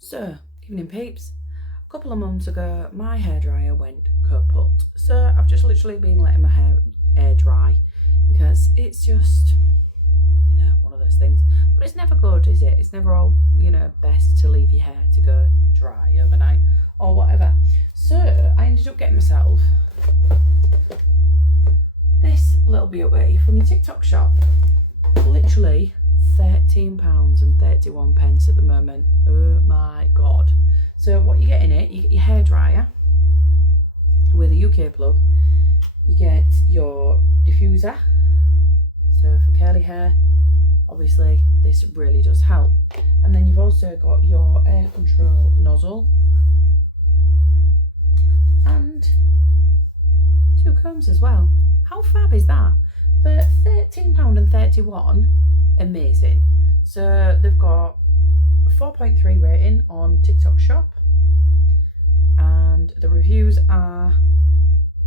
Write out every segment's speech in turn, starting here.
So, evening peeps. A couple of months ago, my hairdryer went kaput. So I've just literally been letting my hair air dry because it's just, one of those things. But it's never good, is it? It's never all, best to leave your hair to go dry overnight or whatever. So I ended up getting myself this little beauty from the TikTok shop. Literally £13.31 at the moment. Oh my god. So what you get in it, you get your hairdryer with a UK plug, you get your diffuser, so for curly hair obviously this really does help, and then you've also got your air control nozzle and 2 combs as well. How fab is that? For £13.31, amazing. So they've got a 4.3 rating on TikTok shop and the reviews are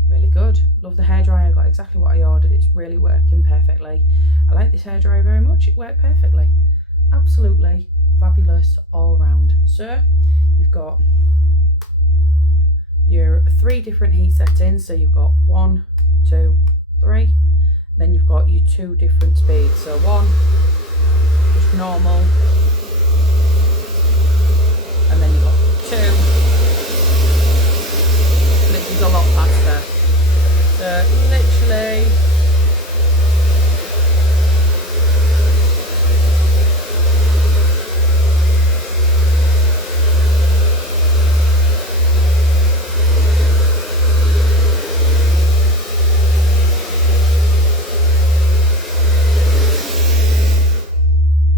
really good. Love the hairdryer, got exactly what I ordered. It's really working perfectly. I like this hairdryer very much. It worked perfectly. Absolutely fabulous all round. So you've got your 3 different heat settings. So you've got 1, 2, 3. Then you've got your 2 different speeds. So 1 just normal, and then you've got 2, which is a lot faster. So literally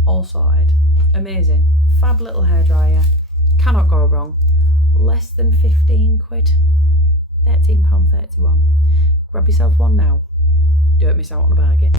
all sorted. Amazing. Fab little hairdryer. Cannot go wrong. Less than 15 quid. £13.31. Grab yourself one now. Don't miss out on a bargain.